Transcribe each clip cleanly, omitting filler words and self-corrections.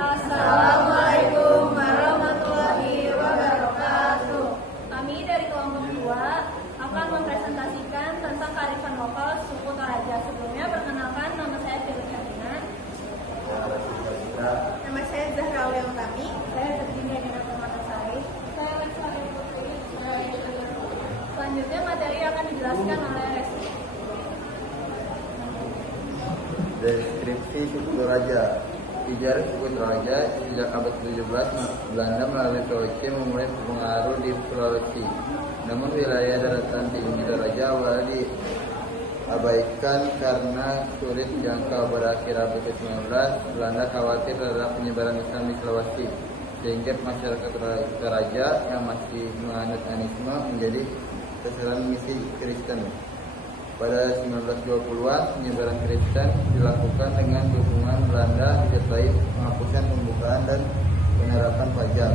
Assalamualaikum warahmatullahi wabarakatuh. Kami dari kelompok 2 akan mempresentasikan tentang kearifan lokal suku Toraja. Sebelumnya perkenalkan, nama saya Firly Karina. Nama saya Zahra Leontami. Saya Virginia Dina Permatasari. Saya Lestari Putri. Selanjutnya materi akan dijelaskan oleh Resti. Deskripsi suku Toraja. Sejarah suku Toraja sejak abad ke-17, Belanda melalui Sulawesi memulai berpengaruh di Sulawesi. Namun wilayah daratan tinggi Toraja awalnya diabaikan karena sulit dijangkau. Pada akhir abad ke-19, Belanda khawatir terhadap penyebaran Islam di Sulawesi, sehingga masyarakat Toraja yang masih menganut animisme menjadi sasaran misi Kristen. Pada 1920-an, penyebaran Kristen dilakukan dengan dukungan Belanda disertai penghapusan pembukaan dan penerapan pajak.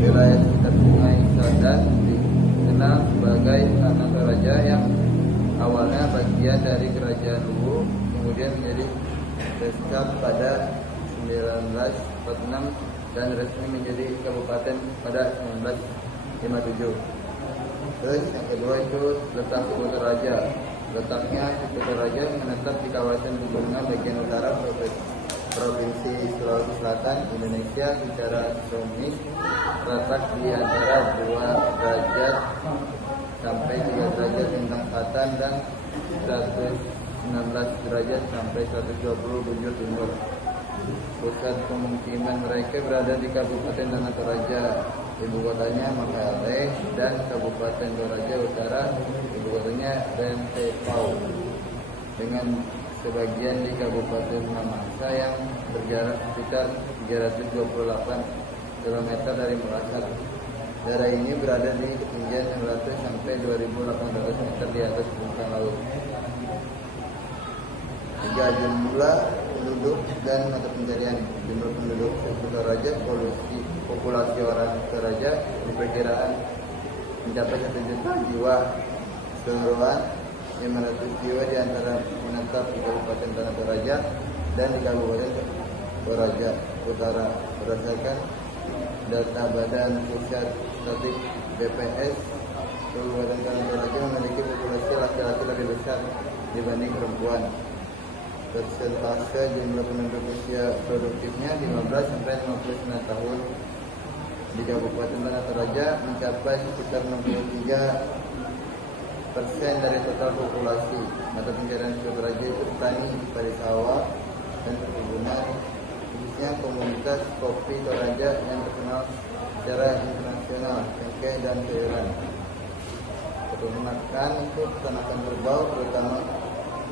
Wilayah sekitar Sungai Sadan dikenal sebagai Tanah Toraja yang awalnya bagian dari Kerajaan Luwu, kemudian menjadi Seskap pada 1946 dan resmi menjadi kabupaten pada 1957. Terus yang kedua itu letak suku Toraja. Letaknya suku Toraja menetap di kawasan pegunungan bagian utara Provinsi Sulawesi Selatan, Indonesia. Secara geografis terletak di antara 2 derajat sampai 3 derajat lintang selatan dan 119 derajat sampai 120 bujur timur. Pusat pemukiman mereka berada di Kabupaten Tanah Toraja, ibu kotanya Makassar, dan Kabupaten Toraja Utara, ibu kotanya Rentepau, dengan sebagian di Kabupaten Mamasa yang berjarak sekitar 328 km dari Makassar. Daerah ini berada di ketinggian 900 sampai 2.800 meter di atas permukaan laut. 3 jumlah penduduk dan mata pencarian. Jumlah penduduk suku Toraja, populasi orang Toraja diperkirakan mencapai 1 juta jiwa keseluruhan. 500 jiwa di antara menetap di Kabupaten Tanah Toraja dan di Kabupaten Toraja Utara. Berdasarkan data Badan Pusat Statistik BPS, Kabupaten Tanah Toraja memiliki populasi laki-laki lebih besar dibanding perempuan. Persentase jumlah penduduk usia produktifnya 15 sampai 59 tahun. Di Kabupaten Tanah Toraja mencapai sekitar 63% dari total populasi. Mata pencarian suku Toraja itu petani, padi sawah, dan perkebunan, khususnya komunitas kopi Toraja yang terkenal secara internasional, cengkeh dan sayuran. Peternakan untuk peternakan kerbau, terutama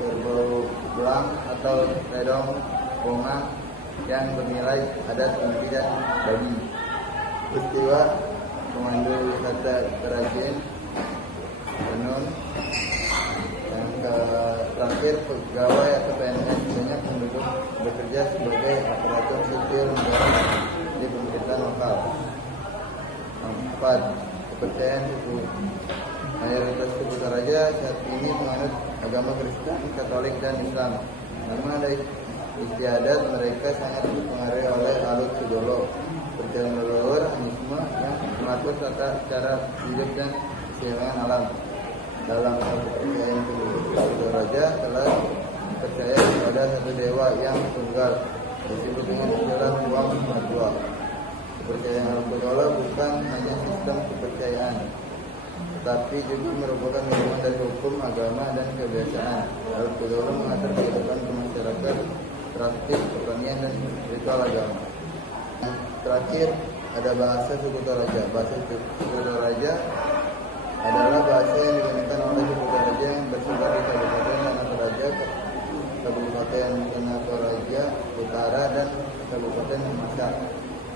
kerbau belang atau redong bonga yang bernilai adat tinggi dan babi. Peristiwa pemandu wisata Kerajian Benun. Yang terakhir, pegawai atau PNS banyak penduduk bekerja sebagai aparatur sipil negara di pemerintahan lokal. 4. Kepercayaan suku. Mayoritas suku Toraja saat ini menganut agama Kristen, Katolik, dan Islam. Namun ada istiadat mereka sangat dipengaruhi oleh alut Sudolo, perjalanan leluhur, animisme yang mengatur tata cara hidup dan keseimbangan alam. Dalam kepercayaan suku Toraja telah percaya kepada satu dewa yang tunggal, disebut dengan istilah Wang Madwa. Kepercayaan alam Sudolo bukan hanya sistem kepercayaan, tetapi juga merupakan hubungan dari hukum, agama, dan kebiasaan. Alat Sudolo mengatur kehidupan masyarakat, praktik pertanian, dan ritual agama. Terakhir, ada bahasa suku Toraja. Bahasa suku Toraja adalah bahasa yang digunakan oleh suku Toraja yang bersebar di Kabupaten Tanah Toraja, Kabupaten Tanah Toraja Utara, dan Kabupaten Mamasa.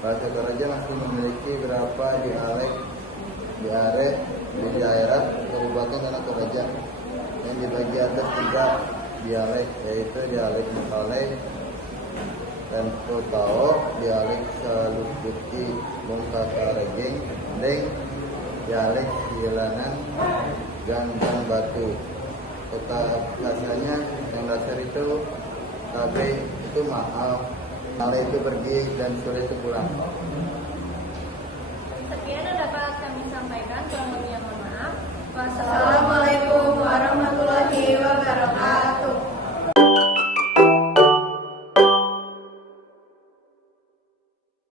Bahasa Toraja masih memiliki beberapa dialek di daerah Kabupaten Tanah Toraja yang dibagi atas 3 dialek, yaitu dialek Makalei, Rentepau, dialek Saluputi Bongkakarejeng, dan dialek Silanan Ganggang Batu. Kata bahasanya yang dasar itu KB itu maaf, Malam itu pergi dan sore itu pulang. Sekian yang dapat kami sampaikan, kurang lebihnya mohon maaf. Assalamualaikum